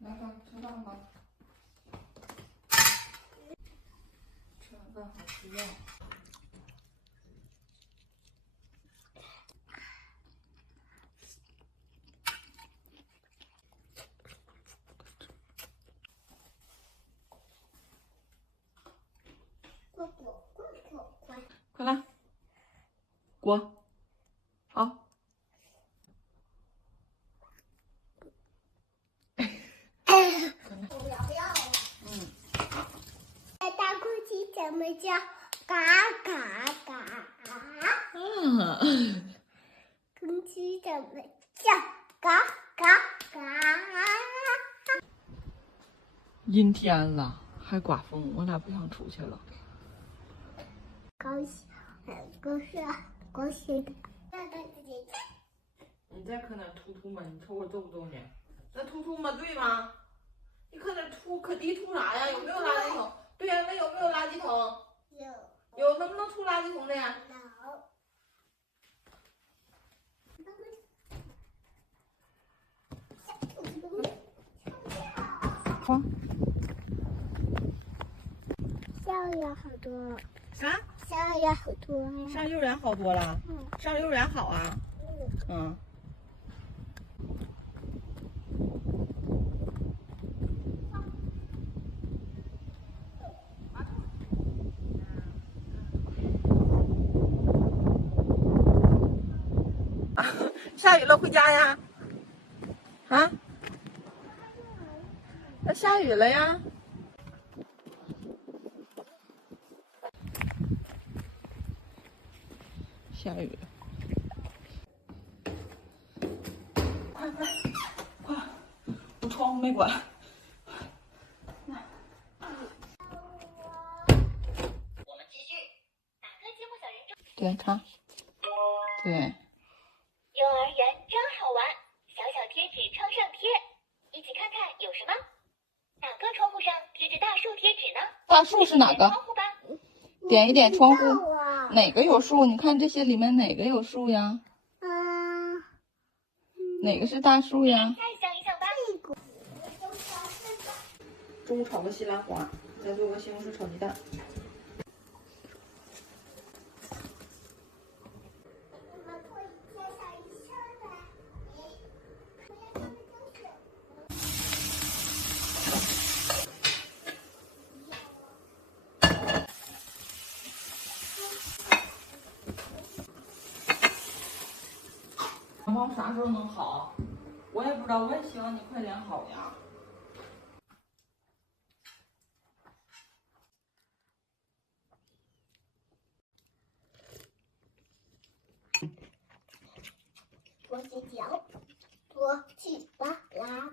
来吧，吃饭吧。吃完饭好吃药。快来，果，好。大公鸡怎么叫？嘎嘎嘎！公鸡怎么叫？嘎嘎嘎！阴天了，还刮风，我俩不想出去了。高兴，很高兴，高兴的。你再搁那吐吐嘛，你瞅我揍不揍你？那吐吐嘛，对吗？你搁那吐，搁地吐啥呀？有没有垃圾桶？对呀，那有没有垃圾桶？有，能不能吐垃圾桶的呀？好。下雨好多。啥？下雨好多呀。上幼儿园好多了。上幼儿园好啊。下雨了，回家呀？啊？那下雨了呀？下雨了。快！我窗户没关。我们继续，哪个节目小人中？对，唱。对。幼儿园真好玩，小小贴纸窗上贴，一起看看有什么？哪个窗户上贴着大树贴纸呢？大树是哪个？窗户吧。点一点窗户，哪个有树？你看这些里面哪个有树呀？哪个是大树呀？再想一想吧。中午炒个西兰花，再做个西红柿炒鸡蛋。小猫啥时候能好？我也不知道，我也希望你快点好呀。我洗脚，我去吧啦。